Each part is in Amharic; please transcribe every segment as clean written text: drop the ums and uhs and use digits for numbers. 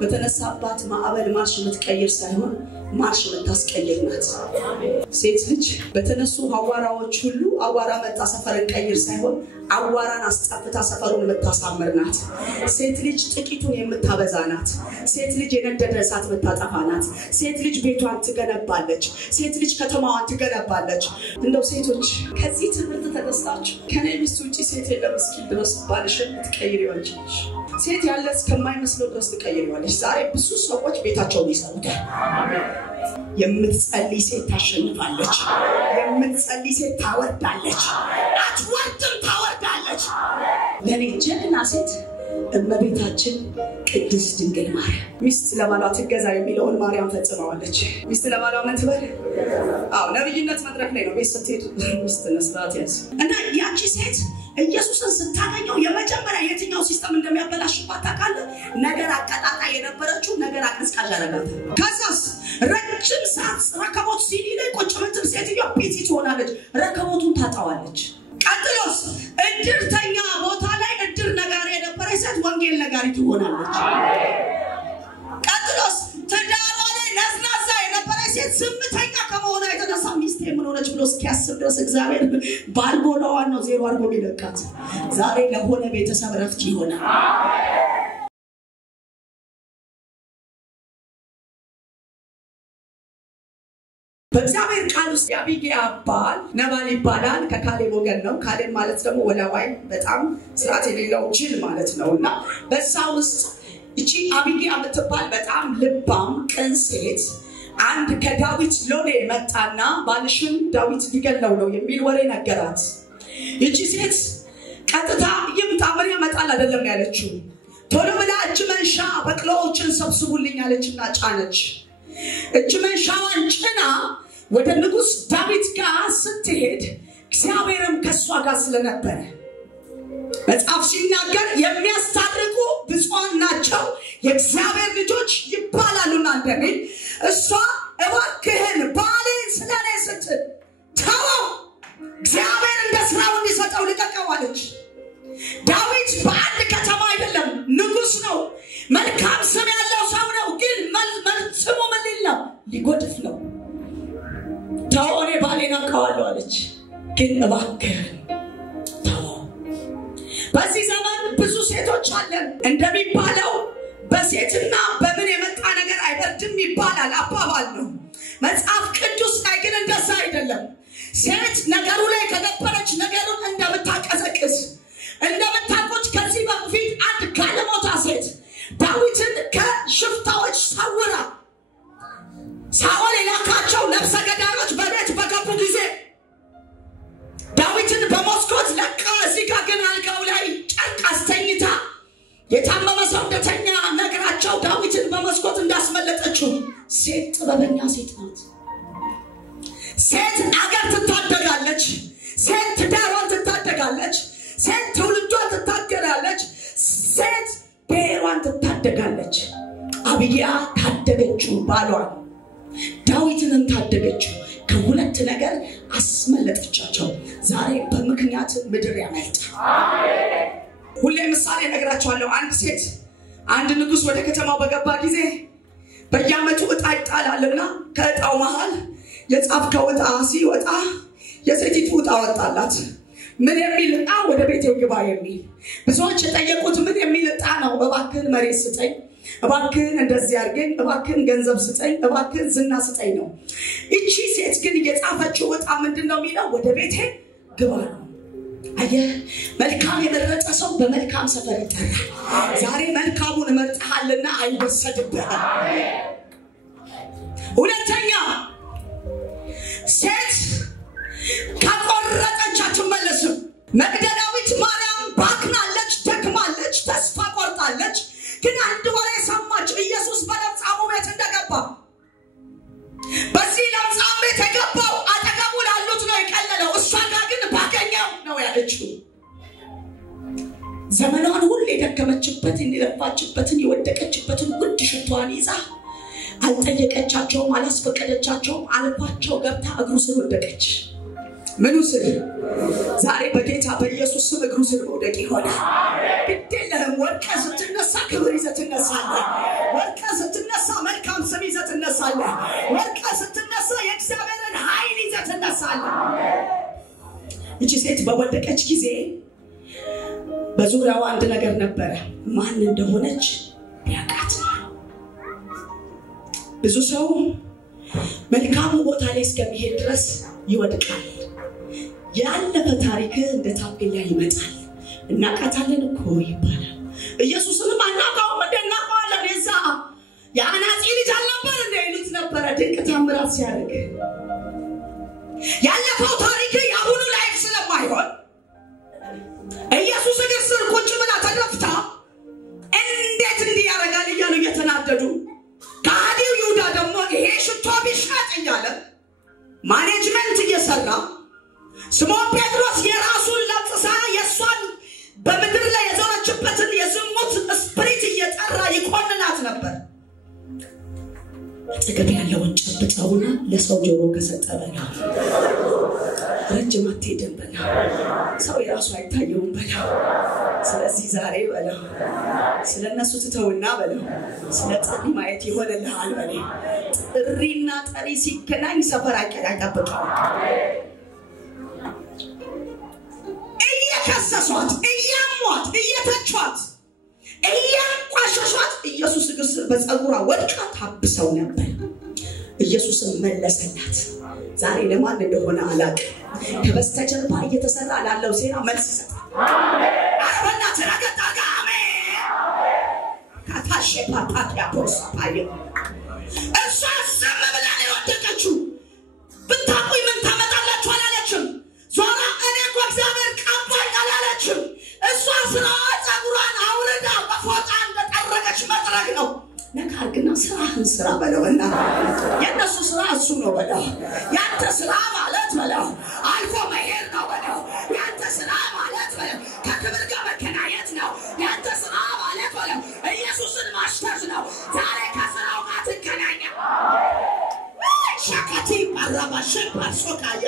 በተነሳባት ማዕበል ማርሽ የምትቀይር ሳይሆን ማርሽ የምታስቀይር ናት። ሴት ልጅ በተነሱ አዋራዎች ሁሉ አዋራ መጣ ሰፈርን ቀይር ሳይሆን አዋራን አስጣፍታ ሰፈሩን የምታሳምር ናት። ሴት ልጅ ጥቂቱን የምታበዛ ናት። ሴት ልጅ የነደደ እሳት የምታጠፋ ናት። ሴት ልጅ ቤቷን ትገነባለች። ሴት ልጅ ከተማዋን ትገነባለች። እንደው ሴቶች ከዚህ ትምህርት ተነስታችሁ ከኔ ሚስት ውጪ ሴት የለም እስኪል ድረስ ባልሽን ትቀይሪዋለሽ። ሴት ያለ እስከማይመስለው ድረስ ትቀይሪዋለሽ። ዛሬ ብዙ ሰዎች ቤታቸውን ይሰሩታል። የምትጸልይ ሴት ታሸንፋለች። የምትጸልይ ሴት ታወርዳለች። አትወርድም ታወርዳለች። ለኔ ጀግና ሴት እመቤታችን ቅድስት ድንግል ማርያም ሚስት ለባሏ ትገዛ የሚለውን ማርያም ፈጽማዋለች። ሚስት ለባሏ ምን ትበል? ነብይነት መድረክ ላይ ነው። ቤት ስትሄዱ ሚስት ነስራት ያዝ እና ያቺ ሴት ኢየሱስን ስታገኘው የመጀመሪያ የትኛው ሲስተም እንደሚያበላሽባት ታውቃለህ? ነገር አቀጣጣ የነበረችው ነገር አቀዝቃዥ አረጋት። ከዛስ ረጅም ሰዓት ረከቦት ሲኒ ላይ ቁጭ ምትል ሴትዮ ፒቲ ትሆናለች። ረከቦቱን ታጣዋለች። ቀጥሎስ እድርተኛ ቦታ ላይ እድር ነጋሪ የነበረች ሴት ወንጌል ነጋሪ ትሆናለች። ቀጥሎስ ትዳሯ ላይ ነዝናዛ የነበረች ሴት ዝምተኛ ከመሆኗ የተነሳ ሚስቴ ምን ሆነች ብሎ እስኪያስብ ድረስ እግዚአብሔር ባልቦላዋን ነው ዜሮ አድርጎ ይለቃት። ዛሬ ለሆነ ቤተሰብ ረፍት ይሆናል። በእግዚአብሔር ቃል ውስጥ የአቢግያ ባል ነባል ይባላል። ከካሌብ ወገን ነው። ካሌብ ማለት ደግሞ ወላዋይ በጣም ስርዓት የሌለው ጅል ማለት ነውና በዛ ውስጥ እቺ አቢግያ የምትባል በጣም ልባም ቅን ሴት አንድ ከዳዊት ሎሌ መጣና ባልሽን ዳዊት ሊገለው ነው የሚል ወሬ ነገራት። እቺ ሴት ቀጥታ ይምጣ ምን ያመጣል አይደለም ያለችው። ቶሎ ብላ እጅ መንሻ በቅሎዎችን ሰብስቡልኝ አለችና ጫነች። እጅ መንሻዋን ጭና ወደ ንጉስ ዳዊት ጋር ስትሄድ እግዚአብሔርም ከሷ ጋር ስለነበረ መጽሐፍ ሲናገር የሚያስታርቁ ብፁዓን ናቸው የእግዚአብሔር ልጆች ይባላሉና እንደሚል እሷ እባክህን ባሌን ስለኔ ስትል ተወው እግዚአብሔር እንደ ስራው እንዲሰጠው ልቀቀው አለች። ዳዊት በአንድ ከተማ አይደለም ንጉስ ነው። መልካም ስም ያለው ሰው ነው። ግን ስሙ ምን ሊለው ሊጎድፍ ነው። ተወው እኔ ባሌን አውቀዋለሁ አለች። ግን እባክህን ተወው። በዚህ ዘመን ብዙ ሴቶች አለን እንደሚባለው በሴትና በምን የመጣ ነገር አይበርድም ይባላል አባባል ነው። መጽሐፍ ቅዱስ ላይ ግን እንደዛ አይደለም። ሴት ነገሩ ላይ ከነበረች ነገሩን እንደምታቀዘቅዝ እንደምታቆጭ ከዚህ በፊት አንድ ጋለሞታ ሴት ዳዊትን ከሽፍታዎች ሰውራ ሳኦል የላካቸው ነፍሰ ገዳዮች በቤት በገቡ ጊዜ ዳዊትን በመስኮት ለቃ እዚህ ጋር ግን አልጋው ላይ ጨርቅ አስተኝታ የታመመ ሰው እንደተኛ ነግራቸው ዳዊትን በመስኮት እንዳስመለጠችው ሴት ጥበበኛ ሴት ናት። ሴት አገር ትታደጋለች። ሴት ትዳሯን ትታደጋለች። ሴት ትውልዷን ትታደጋለች። ሴት ብሔሯን ትታደጋለች። አቢግያ ታደገችው ባሏን፣ ዳዊትንም ታደገችው። ከሁለት ነገር አስመለጠቻቸው። ዛሬ በምክንያት ምድር ያመልጣ። ሁሌ ምሳሌ ነግራቸዋለሁ። አንድ ሴት አንድ ንጉስ ወደ ከተማው በገባ ጊዜ በየዓመቱ ዕጣ ይጣላልና ከዕጣው መሃል የጻፍከው ዕጣ ሲወጣ የሴቲቱ ዕጣ ወጣላት። ምን የሚል ዕጣ? ወደ ቤቴ ግባ የሚል። ብዙዎች የጠየቁት ምን የሚል ዕጣ ነው? እባክህን መሬት ስጠኝ፣ እባክህን እንደዚህ አድርገኝ፣ እባክህን ገንዘብ ስጠኝ፣ እባክህን ዝና ስጠኝ ነው። እቺ ሴት ግን የጻፈችው ዕጣ ምንድነው የሚለው? ወደ ቤቴ ግባ ነው። አየህ፣ መልካም የመረጠ ሰው በመልካም ሰፈር ይጠራል። ዛሬ መልካሙን መርጠሃልና አይወሰድብህም። ሁለተኛ ሴት ከቆረጠች አትመለስም። መግደላዊት ማርያም ባክናለች፣ ደክማለች፣ ተስፋ ቆርጣለች። ግን አንድ ወሬ ሰማች። ኢየሱስ በለምጻሙ ቤት እንደገባ። በዚህ ለምጻም ቤት የገባው አጠገቡ ላሉት ነው የቀለለው። እሷ ጋር ግን ባገኘው ነው ያለችው። ዘመኗን ሁሉ የደከመችበትን የለፋችበትን የወደቀችበትን ውድ ሽቷን ይዛ አልጠየቀቻቸውም፣ አላስፈቀደቻቸውም። አልፋቸው ገብታ እግሩ ስር ወደቀች። ምኑ ስር ዛሬ በጌታ በኢየሱስ ስም እግሩ ስር መውደቅ ይሆናል። ግዴለህም ወድቀ ስትነሳ ክብር ይዘህ ትነሳለህ። ወድቀ ስትነሳ መልካም ስም ይዘህ ትነሳለህ። ወድቀ ስትነሳ የእግዚአብሔርን ኃይል ይዘህ ትነሳለህ። እቺ ሴት በወደቀች ጊዜ በዙሪያው አንድ ነገር ነበረ። ማን እንደሆነች ያቃት። ብዙ ሰው መልካም ቦታ ላይ እስከሚሄድ ድረስ ይወድቃል። ያለፈ ታሪክ እንደ ታፔላ ይመጣል። እናቃታለን እኮ ይባላል። ኢየሱስንም አናውቀውም እንደናውቀዋለን። የዛ የአናጺ ልጅ አልነበር እንደ ይሉት ነበረ ድንቅ ታምራት ሲያደርግ። ያለፈው ታሪክ የአሁኑ ላይፍ ስለማይሆን ኢየሱስ እግር ስር ቁጭ ብላ ተደፍታ እንዴት እንዲህ ያደርጋል እያሉ እየተናደዱ ከሃዲው ይሁዳ ደግሞ ይሄ ሽቶ ቢሻጥ እያለ ማኔጅመንት እየሰራ ስምዖን ጴጥሮስ የራሱን ለቅሳ የሷን በምድር ላይ የዞረችበትን የዝሙት ስፕሪት እየጠራ ይቆንናት ነበር። አጠገብ ያለውን ጨብጠውና ለሰው ጆሮ ከሰጠ በላ ረጅም አትሄድም በላ ሰው የራሱ አይታየውም በላ። ስለዚህ ዛሬ በላ ስለነሱ ትተውና በላ ስለ ጥሪ ማየት ይሆንልሃል በላ። ጥሪና ጠሪ ሲገናኝ ሰፈር አይጠብቅም። እየከሰሷት እያሟት እየተቿት እያንቋሸሿት ኢየሱስ እግር ስር በፀጉሯ ወድቃ ታብሰው ነበር። ኢየሱስን መለሰላት። ዛሬ ለማን እንደሆነ አላውቅም። ከበስተጀርባ እየተሰራ ላለው ዜና መልስ ይሰጣል። አሁንና ተረጋጋ። አሜን። ካታሽ ፓፓያ ፖስፓይ እሷ ዝም ብላ ነው የወደቀችው። ብታውቁኝ ምን ታመጣላችሁ አላለችም። ዞራ እኔ እኮ እግዚአብሔር ቀባኝ አላለችም። እሷ ስራዋ ፀጉሯን አውርዳ በፎጣ እንደጠረገች መጥረግ ነው። ነገር ግን ስራህን ስራ በለውና የነሱ ስራ እሱ ነው በለው። ያንተ ስራ ማለት በለው አልፎ መሄድ ነው በለው። ያንተ ስራ ማለት በለው ከክብር ጋር መገናኘት ነው። ያንተ ስራ ማለት በለው ኢየሱስን ማሽተት ነው። ዛሬ ከስራው ጋር ትገናኛ። ሻካቲ ባራባሽ ባሶካያ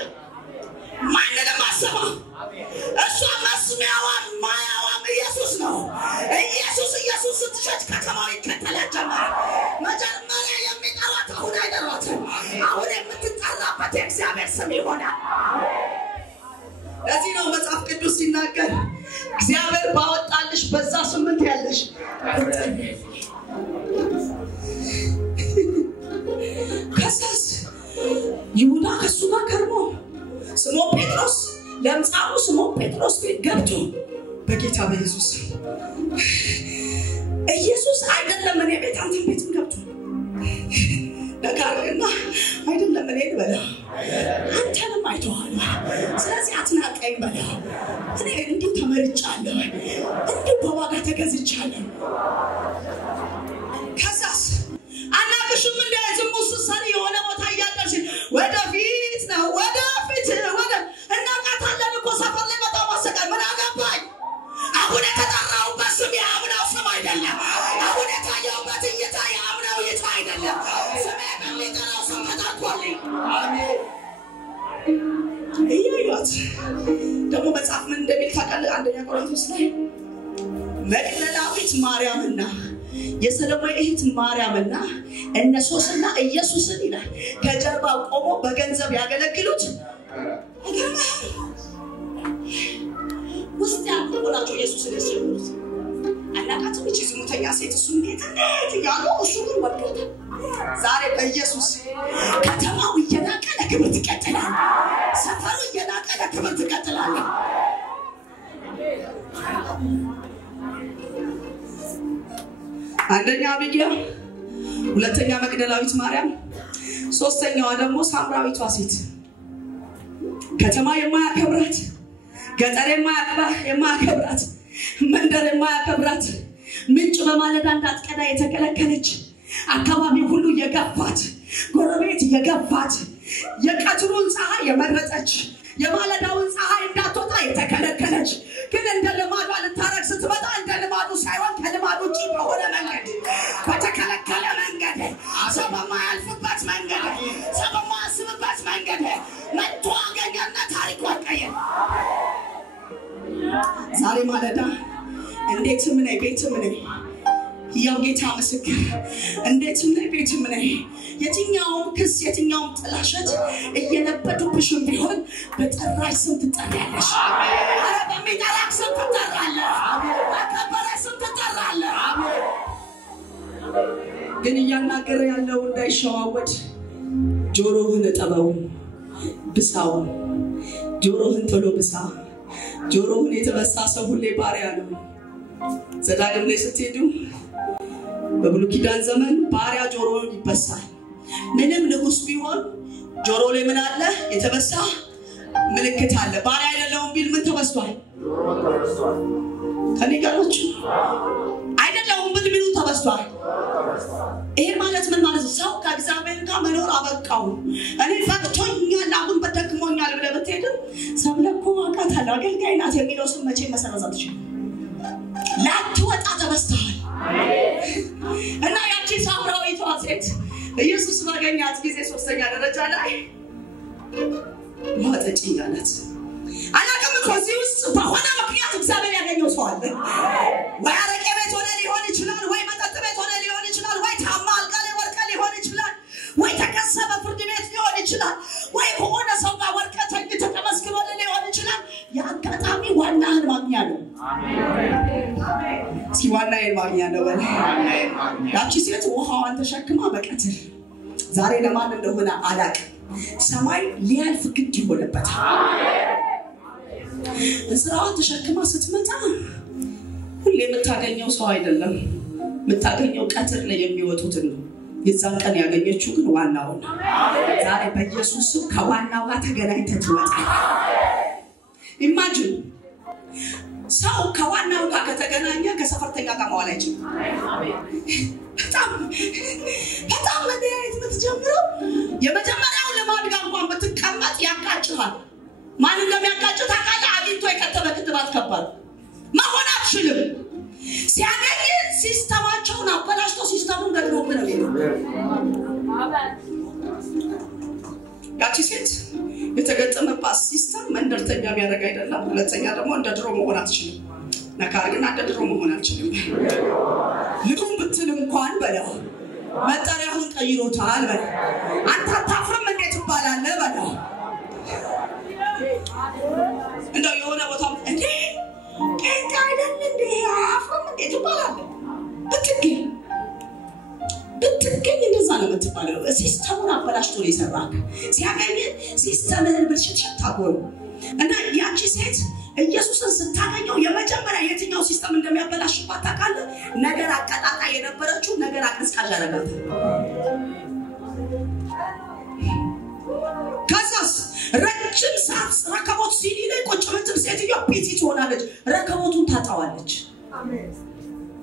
ማንንም አሰማ። እሷ መስሚያዋ ማያዋ ኢየሱስ ነው። ኢየሱስ ስትሸጥ ከተማው ይከተላል ጀመረ። መጀመሪያ የሚጠራት አሁን አይደራትም። አሁን የምትጠራበት የእግዚአብሔር ስም ይሆናል። ለዚህ ነው መጽሐፍ ቅዱስ ሲናገር እግዚአብሔር ባወጣልሽ በዛ ስምንት ያለሽ ከሳስ ይሁዳ ከሱ ጋር ከርሞ ስምዖን ጴጥሮስ ለምጻሙ ስምዖን ጴጥሮስ ገብቶ በጌታ በኢየሱስ ኢየሱስ አይደለም እኔ ቤት አንተ ቤትም ገብቶ ለካርና አይደለም እኔ በላ አንተንም አይተዋል። ስለዚህ አትናቀኝ በላ እኔ እንዲሁ ተመርጫለሁ፣ እንዲሁ በዋጋ ተገዝቻለሁ። ከዛስ አናቅሽም እንደ ዝሙት ስትሰሪ የሆነ ቦታ እያደርሽ ወደፊት ነው ወደፊት ወደ እናቃታለን እኮ ሰፈር ላይ በጣም አሰቃይ ምን አገባኝ። አሁን የተጠራሁበት ስም የአምናው ስም አይደለም። አሁን የታየሁበት እይታ የአምናው እይታ አይደለም። ስሜ በሚጠራው ስም ተጠርቶልኝ አሜን። እያዩት ደግሞ መጽሐፍ ምን እንደሚል ታውቃለህ? አንደኛ ቆሮንቶስ ላይ መግደላዊት ማርያምና የሰሎሜ እህት ማርያምና እነ ሶስና ኢየሱስን ይላል ከጀርባ ቆሞ በገንዘብ ያገለግሉት ውስጥ ያቆላቸው ኢየሱስን ያስጀምሩት። አናቃቱ እቺ ዝሙተኛ ሴት እሱ እንዴት ያሉ እሱ ግን ወደቀ። ዛሬ በኢየሱስ ከተማው እየናቀ ለክብር ትቀጥላል። ሰፈሩ እየናቀ ለክብር ትቀጥላል። አንደኛ አቢግያ፣ ሁለተኛ መግደላዊት ማርያም፣ ሶስተኛዋ ደግሞ ሳምራዊቷ ሴት ከተማ የማያከብራት ገጠር የማያከብራት መንደር የማያከብራት ምንጭ በማለዳ እንዳትቀዳ የተከለከለች አካባቢ ሁሉ የገፋት ጎረቤት የገፋት የቀትሩን ፀሐይ የመረጠች የማለዳውን ፀሐይ እንዳትወጣ የተከለከለች ግን እንደ ልማዷ ልታረግ ስትመጣ እንደ ልማዱ ሳይሆን ከልማዱ ውጪ በሆነ መንገድ በተከለከለ መንገድ ሰው በማያልፍበት መንገድ ሰው በማያስብበት መንገድ መጥቶ አገኘና ታሪኳ ዛሬ ማለዳ እንዴትም ነኝ ቤትም ነኝ ያው ጌታ ምስክር እንዴትም ነኝ ቤትም ነኝ የትኛውም ክስ የትኛውም ጥላሸት እየነበዱብሽም ቢሆን በጠራሽ ስም ትጠራለሽ አረ በሚጠራሽ ስም ትጠራለሽ በከበረሽ ስም ትጠራለሽ ግን እያናገረ ያለው እንዳይሸዋወድ ጆሮህን እጠበው ብሳው ጆሮህን ቶሎ ብሳ ጆሮህን የተበሳ ሰው ሁሌ ባሪያ ነው ዘዳግም ላይ ስትሄዱ በብሉይ ኪዳን ዘመን ባሪያ ጆሮውን ይበሳል ምንም ንጉስ ቢሆን ጆሮ ላይ ምን አለ የተበሳ ምልክት አለ ባሪያ አይደለም ቢል ምን ተበስቷል ከኔ ጋርች አይደለም ቢል ምን ተበስቷል ይሄ ማለት ምን ማለት ሰው ከእግዚአብሔር ጋር መኖር አበቃው እኔ ፈቅቶኛል አሁን በደክሞኛል ብለህ ብትሄድ ሰብለኮ አቃታለሁ አገልጋይ ናት የሚለው ስም መቼ መሰረዛት ይችላል ላትወጣ ተበስተሃል እና ያቺ ሳምራዊቷ ሴት ኢየሱስ ባገኛት ጊዜ ሶስተኛ ደረጃ ላይ ማጠጪኝ አላት አላውቅም እኮ እዚህ ውስጥ በሆነ ምክንያት እግዚአብሔር ያገኘው ሰው አለ ወይ አረቄ ቤት ሆነ ሊሆን ይችላል ወይ መጠጥ ቤት ሆነ ሊሆን ይችላል ወይ ታማ አልጋ ላይ ወርቀ ሊሆን ይችላል ወይ ተከሰበ ፍርድ ቤት ሊሆን ይችላል ወይ በሆነ ሰው ጋር ወርቀ ተኝተህ ተመስክሮ ሊሆን ይችላል ያጋጣሚ ዋናህን ማግኛ ነው ሲዋናዬን ማግኛ ነው ያቺ ሴት ውሃዋን ተሸክማ በቀትር ዛሬ ለማን እንደሆነ አላውቅም ሰማይ ሊያልፍ ግድ ይሆንበታል እስራኤል ተሸክማ ስትመጣ ሁሌ የምታገኘው ሰው አይደለም የምታገኘው ቀትር ላይ የሚወጡት ነው የዛን ቀን ያገኘችው ግን ዋናው ነው ዛሬ በኢየሱስ ስም ከዋናው ጋር ተገናኝተህ ትወጣለህ ኢማጂን ሰው ከዋናው ጋር ከተገናኘ ከሰፈርተኛ ጋር መዋል አይችልም በጣም መደያየት የምትጀምረው የመጀመሪያው ለማድጋ እንኳን ብትቀመጥ ያቃጭሃል ማን እንደሚያቃጭ ታውቃለህ አግኝቶ የከተበ ክትባት ከባድ መሆን አትችልም ሲያገኝ ሲስተማቸውን አበላሽቶ ሲስተሙን ደግሞብህ ነው ያቺ ሴት የተገጠመባት ሲስተም መንደርተኛ የሚያደርግ አይደለም ሁለተኛ ደግሞ እንደ ድሮ መሆን አትችልም ነካርግና እንደ ድሮ መሆን አትችልም ልቁም ብትል እንኳን በለው መጠሪያውን ቀይሮታል በለው አንተ አታፍርም እንዴት ትባላለህ በለው እንደው የሆነ ቦታ እንዴ ቄንጥ አይደል እንዴ አፍርም እንዴት ትባላለህ ብትገኝ እንደዛ ነው የምትባለው ሲስተሙን አበላሽቶ ነው የሰራክ ሲያገኝ ሲስተምህን ብልሽት ታጎል እና ያቺ ሴት ኢየሱስን ስታገኘው የመጀመሪያ የትኛው ሲስተም እንደሚያበላሽባት ታውቃለህ ነገር አቀጣጣ የነበረችው ነገር አቀስቃሽ አደረጋት ከዛስ ረጅም ሰዓት ረከቦት ሲኒ ላይ ቁጭ ብትል ሴትዮ ፒቲ ትሆናለች ረከቦቱን ታጣዋለች አሜን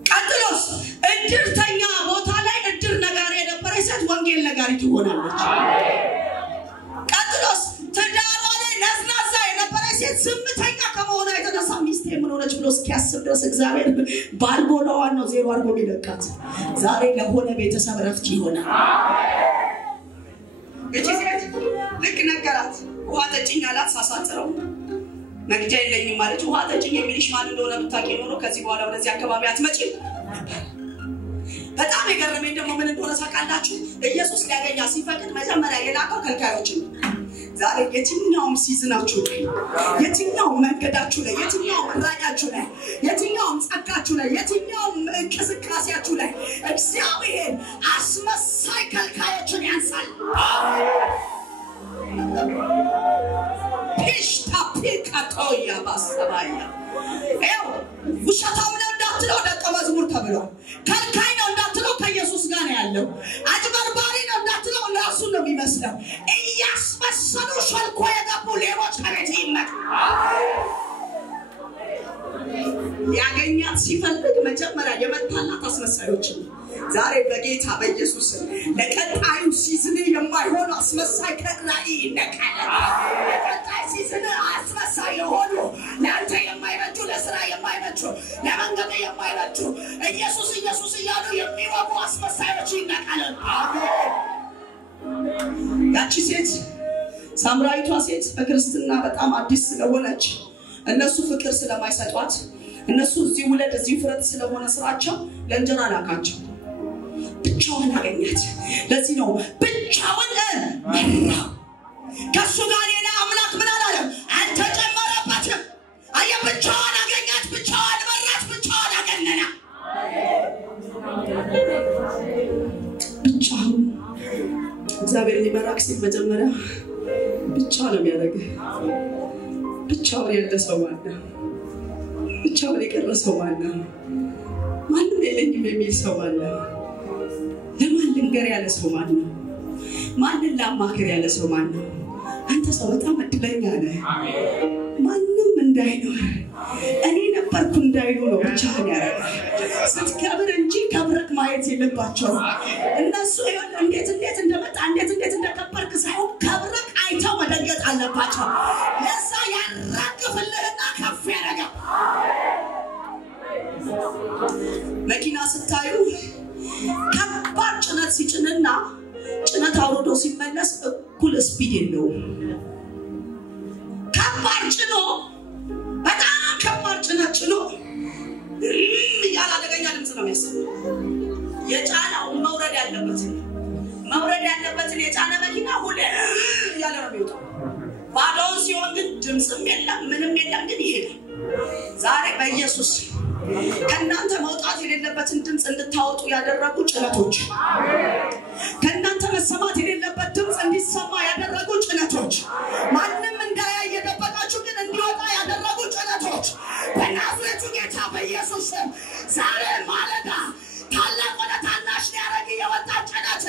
ቀጥሎስ እድርተኛ ቦታ ላይ እድር ነጋሪ የነበረች ሴት ወንጌል ነጋሪ ትሆናለች ቀጥሎስ ትዳሯ ላይ ነዝናዛ የነበረች ሴት ዝምተኛ ከመሆኗ የተነሳ ሚስቴ ምን ሆነች ብሎ እስኪያስብ ድረስ እግዚአብሔር ባልቦላዋን ነው ዜሮ አድርጎ የሚለቃት ዛሬ ለሆነ ቤተሰብ ረፍት ይሆናል እቺ ሴት ልክ ነገራት ውሃ ጠጪኝ አላት ሳሳጥረው መግጃ የለኝም ማለት ውሃ ጠጪኝ የሚልሽ ማን እንደሆነ ብታውቂ ኖሮ ከዚህ በኋላ ወደዚህ አካባቢ አትመጪም በጣም የገረመኝ ደግሞ ምን እንደሆነ ታውቃላችሁ ኢየሱስ ሊያገኛ ሲፈቅድ መጀመሪያ የላከው ከልካዮችን ዛሬ የትኛውም ሲዝናችሁ ላይ የትኛውም መንገዳችሁ ላይ የትኛውም ራያችሁ ላይ የትኛውም ጸጋችሁ ላይ የትኛውም እንቅስቃሴያችሁ ላይ እግዚአብሔር አስመሳይ ከልካዮችን ያንሳል ፒሽታ ፒካቶያ ባሰባያ ኤው ውሸታም ነው እንዳትለው ደቀ መዝሙር ተብሏል ከልካይ ነው እንዳትለው ከኢየሱስ ጋር ነው ያለው አጭበርባሪ ነው እንዳትለው ራሱ ነው የሚመስለው እያስመሰሉ ሸልኮ የገቡ ሌቦች ከቤት ይመጡ ያገኛት ሲፈልግ መጀመሪያ የመታላት አስመሳዮች ዛሬ በጌታ በኢየሱስ ለቀጣዩ ሲዝን የማይሆን አስመሳይ ከራይ ነቀለ ለቀጣይ ሲዝን አስመሳይ የሆኑ ለአንተ የማይመጡ ለስራ የማይመጡ ለመንገድ የማይመጡ ኢየሱስ እያሉ የሚወጉ አስመሳዮች ይነቀለ አሜን ያቺ ሴት ሳምራዊቷ ሴት በክርስትና በጣም አዲስ ስለሆነች እነሱ ፍቅር ስለማይሰጧት እነሱ እዚህ ውለድ እዚህ ፍረት ስለሆነ ስራቸው ለእንጀራ ላካቸው ብቻውን አገኛት ለዚህ ነው ብቻውን መራው ከሱ ጋር ሌላ አምላክ ምን አላለም አልተጨመረበትም አየ ብቻውን አገኛት ብቻውን መራት ብቻውን አገነና ብቻውን እግዚአብሔር ሊመራክ ሲል መጀመሪያ ብቻውን የሚያደርግ ብቻውን ያደሰው ማለት ብቻውን የቀረሰው ማለት ማንም የለኝም የሚል ሰው ማለት ለማን ልንገር ያለ ሰው ማለት ማንን ላማክር ያለ ሰው ማለት አንተ ሰው በጣም እድለኛ ነህ ማንም እንዳይኖር እኔ ነበርኩ እንዳይኖር ነው ብቻህን ያደረገ ስትከብር እንጂ ከብረክ ማየት የለባቸው እነሱ እንዴት እንደመጣ እንዴት እንደከበርክ ሳይሆን ከብረክ አይተው መደንገጥ አለባቸው ለዛ ያራግፍልህና ከፍ ያደርጋል መኪና ስታዩ ከባድ ጭነት ሲጭንና ጭነት አውርዶ ሲመለስ እኩል ስፒድ የለውም ከባድ ጭኖ በጣም ከባድ ጭነት ጭኖ ያለ አደገኛ ድምፅ ነው የሚያሰማው የጫነው መውረድ ያለበትን የጫነ መኪና ሁሌ ያለ ነው የሚወጣው ባዶውን ሲሆን ግን ድምፅም የለም ምንም የለም ግን ይሄዳል ዛሬ በኢየሱስ ከናንተ መውጣት የሌለበትን ድምፅ እንድታወጡ ያደረጉ ጭነቶች ከናንተ መሰማት የሌለበት ድምፅ እንዲሰማ ያደረጉ ጭነቶች ማንንም እንዳያይ የደበቃችሁ ግን እንዲወጣ ያደረጉ ጭነቶች በናዝሬቱ ጌታ በኢየሱስ ዛሬ ማለዳ ታላቅ ወደ ታናሽ ሊያረግ የወጣ ጭነት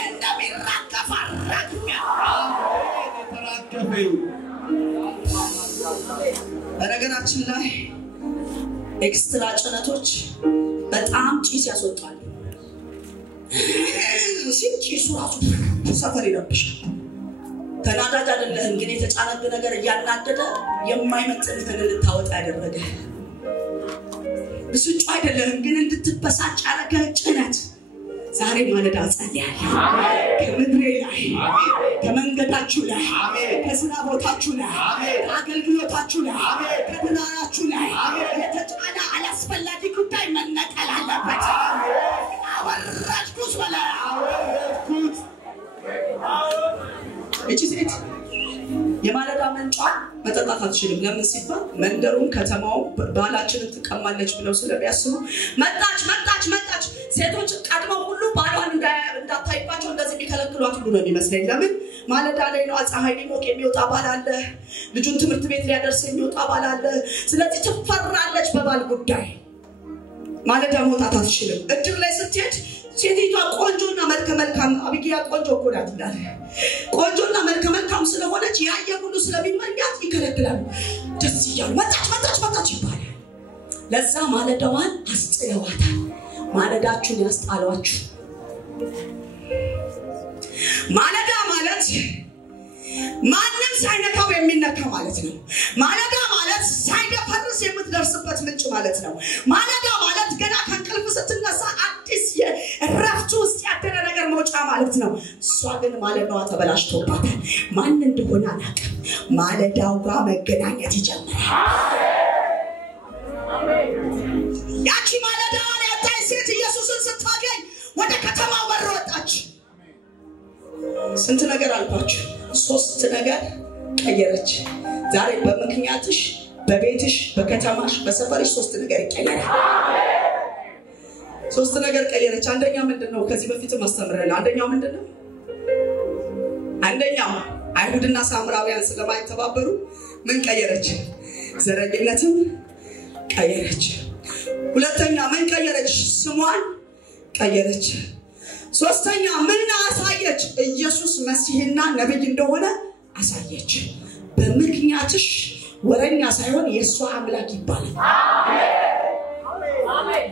እንደሚራገፍ አራግሚያ በነገራችን ላይ ኤክስትራ ጭነቶች በጣም ጭስ ያስወጣሉ ሲጭሱ ራሱ ሰፈር ይረብሻል ተናዳጅ አይደለም ግን የተጫነብህ ነገር እያናደደ የማይመጥንህን ልታወጣ ያደረገ ብስጩ አይደለም ግን እንድትበሳጭ ያደረገ ጭነት ዛሬ ማለዳ ጸልያለሁ ከምድሬ ላይ ከመንገዳችሁ ላይ ከስራ ቦታችሁ ላይ ከአገልግሎታችሁ ላይ ከትዳራችሁ ላይ የተጫነ አላስፈላጊ ጉዳይ መነቀል አለበት አወራጅኩት ወላ አወራጅኩት እቺ ሴት የማለዳ መንጫ መጠጣት አትችልም ለምን ሲባል መንደሩን ከተማው ባላችንን ትቀማለች ብለው ስለሚያስቡ መጣች ሴቶች ቀድመው ሁሉ ባሏን እንዳታይባቸው እንደዚህ የሚከለክሏት ሁሉ ነው የሚመስለኝ ለምን ማለዳ ላይ ነው ፀሐይ ሊሞቅ የሚወጣ ባል አለ ልጁን ትምህርት ቤት ሊያደርስ የሚወጣ ባል አለ ስለዚህ ትፈራለች በባል ጉዳይ ማለዳ መውጣት አትችልም እድር ላይ ስትሄድ ሴቲቷ ቆንጆና መልከ-መልካም አቢጊያ ቆንጆ ቆዳት እንዳለ ቆንጆና መልከ-መልካም ስለሆነች ያየ ሁሉ ስለሚመኛት ይከለክላል ደስ ይላል መጣች ይባላል ለዛ ማለዳዋን አስጥለዋታል ማለዳችሁን ያስጣሏችሁ ማለዳ ማለት ማንም ሳይነካው የሚነካ ማለት ነው ማለዳ ማለት ሳይደፈርስ የምትደርስበት ምንጭ ማለት ነው ማለዳ ማለት ገና ከእንቅልፍ ስትነሳ አዲስ የረፍት ውስጥ ያደረ ነገር መውጫ ማለት ነው እሷ ግን ማለዳዋ ተበላሽቶባታል ማን እንደሆነ አላውቅም ማለዳው ጋር መገናኘት ይጀምራል ያቺ ማለዳዋን ያጣች ሴት ኢየሱስን ስታገኝ ወደ ከተማው በር ወጣች ስንት ነገር አልኳችሁ 3 ነገር ቀየረች ዛሬ በመክኛትሽ በቤትሽ በከተማሽ በሰፈርሽ 3 ነገር ይቀየራል 3 ነገር ቀየረች አንደኛ ምንድነው ከዚህ በፊት ማስተምረን አንደኛው ምንድነው አንደኛው አይሁድና ሳምራውያን ስለማይተባበሩ ምን ቀየረች ዘረኝነትን ቀየረች ሁለተኛ ምን ቀየረች ስሟን ቀየረች ሶስተኛ ምን አሳየች ኢየሱስ መሲህና ነብይ እንደሆነ አሳየች በመክኛትሽ ወረኛ ሳይሆን የሷ አምላክ ይባላል አሜን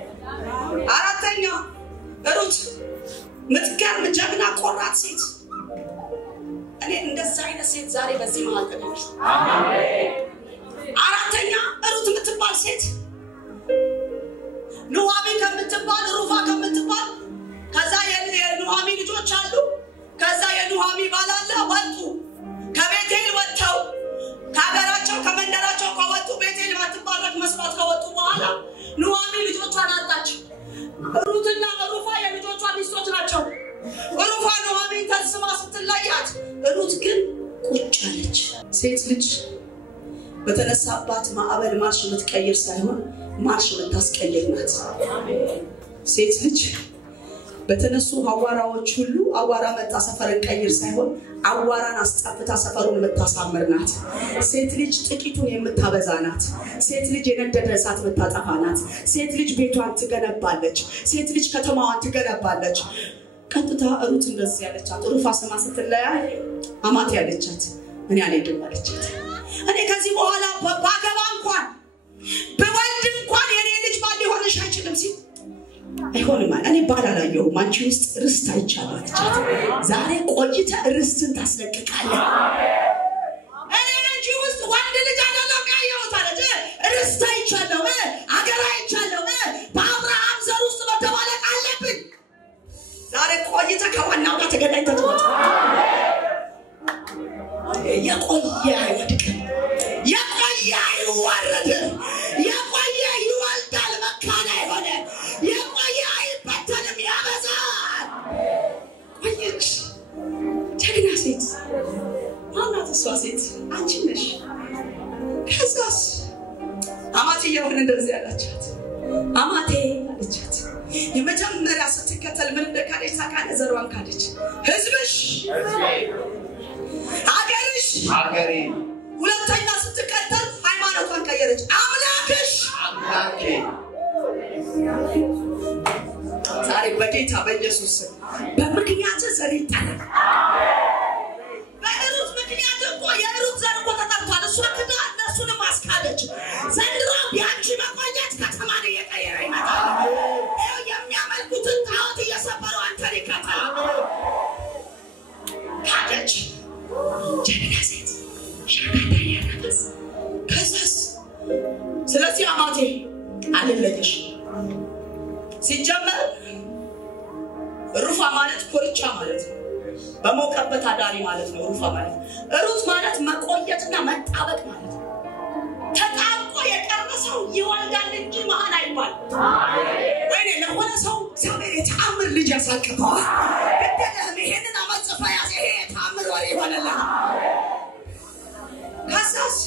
አራተኛ ሩት ምትገርም ጀግና ቆራጥ ሴት እኔ እንደዛ አይነት ሴት ዛሬ በዚህ መሃል ተገኘች አሜን አራተኛ ሩት የምትባል ሴት ኑሃሚ ከምትባል ሩፋ ከምትባል ከዛ የኑሃሚ ልጆች አሉ ከዛ የኑሃሚ ባላላ ወጡ ከቤቴል ወጥተው ከሀገራቸው ከመንደራቸው ከወጡ ቤቴል ማትባረክ መስዋዕት ከወጡ በኋላ ሩትና ሩፋ የልጆቿ ሚስቶች ናቸው። ሩፋ ኑኃሚን ተስማ ስትለያት ሩት ግን ቁጭ አለች። ሴት ልጅ በተነሳባት ማዕበል ማርሽ የምትቀይር ሳይሆን ማርሽ የምታስቀይር ናት። ሴት ልጅ በተነሱ አዋራዎች ሁሉ አዋራ መጣ ሰፈርን ቀይር ሳይሆን አዋራን አስጣፍታ ሰፈሩን የምታሳምር ናት። ሴት ልጅ ጥቂቱን የምታበዛ ናት። ሴት ልጅ የነደደ እሳት የምታጠፋ ናት። ሴት ልጅ ቤቷን ትገነባለች። ሴት ልጅ ከተማዋን ትገነባለች። ቀጥታ ሩት እንደዚህ ያለቻት ሩፋ ስማ ስትለያይ አማቴ ያለቻት እኔ አልሄድም አለቻት። እኔ ከዚህ በኋላ ባገባ እንኳን በወልድ እንኳን የኔ ልጅ ባል ሊሆንሽ አይችልም ሲል አይሆንም እኔ ባላላየሁም አንቺ ውስጥ ርስት አይቻለሁ አለቻት። ዛሬ ቆይተ ርስትን ታስለቅቃለህ። እኔ አንቺ ውስጥ ወንድ ልጅ አይደለም ያየሁት አለች። ርስት አይቻለሁ፣ አገር አይቻለሁ፣ በአብርሃም ዘር ውስጥ መተባለቅ አለብን። ዛሬ ቆይተ ከዋናው ጋር ተገናኝተህ ትወጣ። የቆየ አይወድቅም፣ የቆየ አይዋረድም፣ የቆየ ይወልዳል መካና የሆነ የቆየ አይበተንም ያበዛል። ቆየች ጀግና ሴት ማናት እሷ ሴት? አንቺ ነሽ። ከዛስ አማትየውን እንደዚህ ያላቻት አማቴ አለቻት። የመጀመሪያ ስትከተል ምን እንደካደች ታውቃለህ? ዘሯን ካደች። ህዝብሽ አገሬ ሁለተኛ ስትከተል ሃይማኖቷን ቀየረች። አምላክሽ አምላኬ። ዛሬ በጌታ በኢየሱስ በምክንያት ዘር ይጣላል። በሩት ምክንያት እኮ የሩት ዘር እኮ ተጠርቷል። እሷ ክዳ እነሱንም አስካደች። ዘንድሮ ያንቺ መቆየት ከተማን እየቀየረ ይመጣል። የሚያመልኩትን ጣዖት እየሰበሩ አንተን ይከተላል። ካደች ጀግና ሴት ሻካታያ ነፍስ። ከዛስ ስለዚህ አማቴ አልለየሽ። ሲጀመር ሩፋ ማለት ኮርቻ ማለት ነው። በሞቀበት አዳሪ ማለት ነው ሩፋ ማለት። ሩት ማለት መቆየትና መጣበቅ ማለት ነው። ተጣብቆ የቀረሰው ይወልዳል እንጂ ማን አይባል። ወይኔ ለሆነ ሰው እግዚአብሔር የተአምር ልጅ ያሳቅፈዋል። ግደለም ይሄንን አመጽፋ ያዘ ይሄ የተአምር ወሬ ይሆነላል። ከዛስ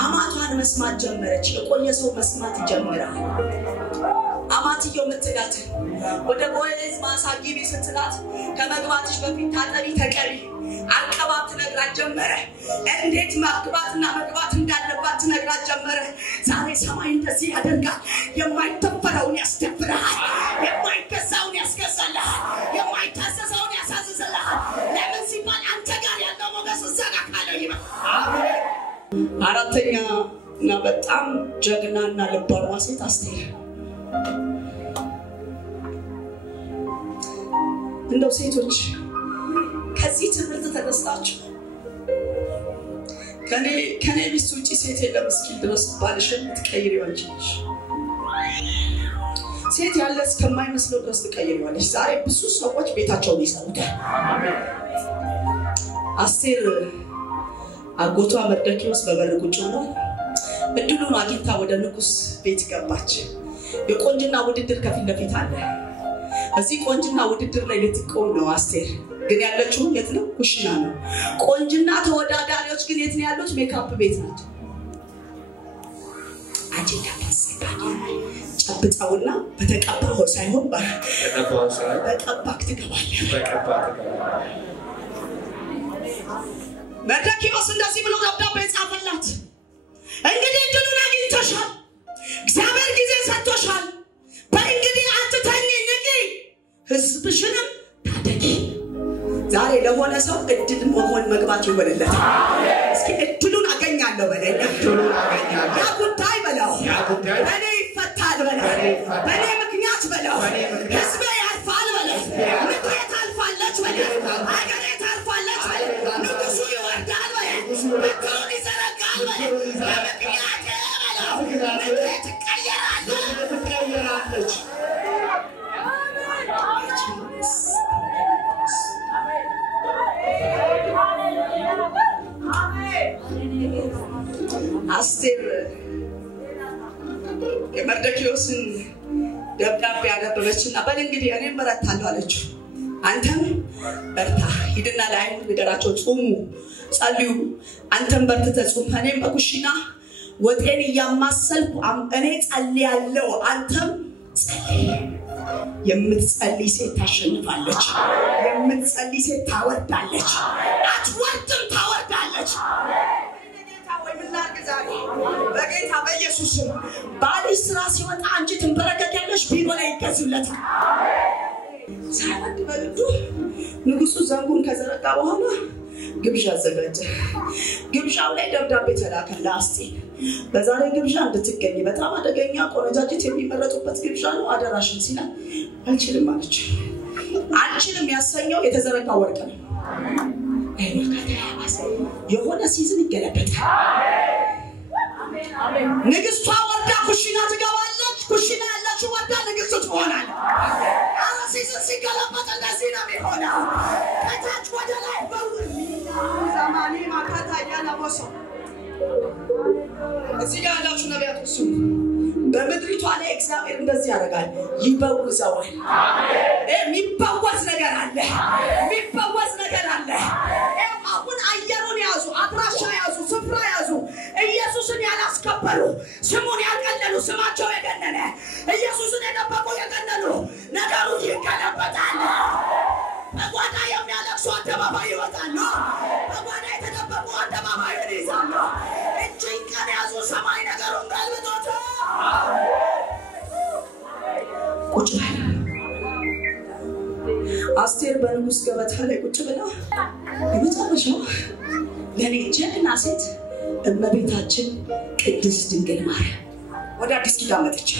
አማቷን መስማት ጀመረች። የቆየ ሰው መስማት ይጀምራል። አማትየው ምትላት ወደ ቦዔዝ ማሳ ግቢ ስትላት ከመግባትሽ በፊት ታጠቢ ተቀሪ አቀባብ ትነግራት ጀመረ። እንዴት መግባትና መግባት እንዳለባት ትነግራት ጀመረ። ዛሬ ሰማይ እንደዚህ ያደርጋል። የማይተፈረውን ያስተፍራል፣ የማይገዛውን ያስገዛልሃል፣ የማይታዘዘውን ያሳዝዝልሃል። ለምን ሲባል አንተ ጋር ያለው ሞገስ እዛ ጋር ካለው ይመጣል። አሜን። አራተኛ እና በጣም ጀግናና ልባማ ሴት አስቴር። እንደው ሴቶች ከዚህ ትምህርት ተነስታችሁ ከኔ ቢስ ውጪ ሴት የለም እስኪል ድረስ ባልሽን ትቀይሪዋለሽ። ሴት ያለ እስከማይመስለው ድረስ ትቀይሪዋለሽ። ዛሬ ብዙ ሰዎች ቤታቸውን ይሰሩታል። አስቴር አጎቷ መርዶክዮስ በበር ቁጭ ብሎ እድሉን አግኝታ ወደ ንጉስ ቤት ገባች። የቆንጅና ውድድር ከፊት ለፊት አለ። እዚህ ቆንጅና ውድድር ላይ ልትቆም ነው አስቴር። ግን ያለችው የት ነው? ኩሽና ነው። ቆንጅና ተወዳዳሪዎች ግን የት ነው ያሉት? ሜካፕ ቤት ናቸው። አጂታ ተሰጣኝ ጨብጣውና በተቀባው ሳይሆን በቀባክ ትገባለህ። መርዶክዮስ እንደዚህ ብሎ ደብዳቤ ጻፈላት። እንግዲህ እድሉን አግኝተሻል፣ እግዚአብሔር ጊዜ ሰጥቶሻል። በእንግዲህ አትተኝ፣ ንቂ፣ ህዝብሽንም ታደጊ። ዛሬ ለሆነ ሰው እድል መሆን መግባት ይወለለታል። እስኪ እድሉን አገኛለሁ በለኝ። እድሉን አገኛለሁ። ያ ጉዳይ በለው በኔ ይፈታል በለው፣ በኔ ምክንያት በለው፣ ህዝቤ ያልፋል በለው፣ ምድሬ ታልፋለች በለው፣ አገሬ ታልፋለች በለው፣ ንጉሱ ይወርዳል በለው፣ ምድሩን ይዘረጋል በለው፣ በምክንያት በለው፣ ምድሬ ትቀየራለች። አስቴር የመርዶክዮስን ደብዳቤ ያነበበችና እንግዲህ እኔም በረታለሁ አለችው አንተም በርታ ሂድና ለአይሁድ ንገራቸው ጾሙ ጸልዩ አንተም በርትተህ ጾም እኔም በኩሽና ወጤን ያማሰልኩ እኔ ጸልያለሁ አንተም ጸልይ የምትጸልይ ሴት ታሸንፋለች የምትጸልይ ሴት ታወርዳለች አትወርድም ታወርዳለች በጌታ በኢየሱስ ባልሽ ስራ ሲወጣ አንቺ ትንበረከኪያለሽ ቢሮ ላይ ይገዙለታል ሳይወድ በልዱ ንጉሱ ዘንጉን ከዘረጋ በኋላ ግብዣ አዘጋጀ ግብዣው ላይ ደብዳቤ ተላከለ አስቴር በዛሬ ግብዣ እንድትገኝ በጣም አደገኛ ቆነጃጅት የሚመረጡበት ግብዣ ነው አደራሽን ሲላል አንቺልም አለች አንቺልም ያሰኘው የተዘረጋ ወርቅ ነው የሆነ ሲዝን ይገለበጣል ንግስቷ ወርዳ ኩሽና ትገባለች ኩሽና ያለችው ወርዳ ንግስት ትሆናለች አረ ሲዝን ሲገለበጥ እንደዚህ ነው የሚሆነው ከታች ወደ ላይ በውር ዘማኔ ማካታ ያለሞሶ እዚህ ጋር ያላችሁ ነቢያት እሱ በመድሪቷ ላይ እግዚአብሔር እንደዚህ ያደርጋል ይበውዘዋል የሚበወዝ ነገር አለ የሚበወዝ ነገር አለ አሁን አየሩን ያዙ አድራሻ ያዙ ስፍራ ያዙ ኢየሱስን ያላስከበሩ ስሙን ያቀለሉ ስማቸው የገነነ ኢየሱስን የደበቁ የገነኑ ነገሩ ይገለበጣል በጓዳ የሚያለቅሱ አደባባይ ይወጣሉ በጓዳ የተደበቁ አደባባይ ይይዛሉ እጅን ቀን ያዙ ሰማይ ነገሩን ገልብጦት ቁጭ አስቴር በንጉስ ገበታ ላይ ቁጭ ብላ የመጨረሻው ለኔ ጀግና ሴት እመቤታችን ቅድስት ድንግል ማርያም ወደ አዲስ ኪዳን መጥቻ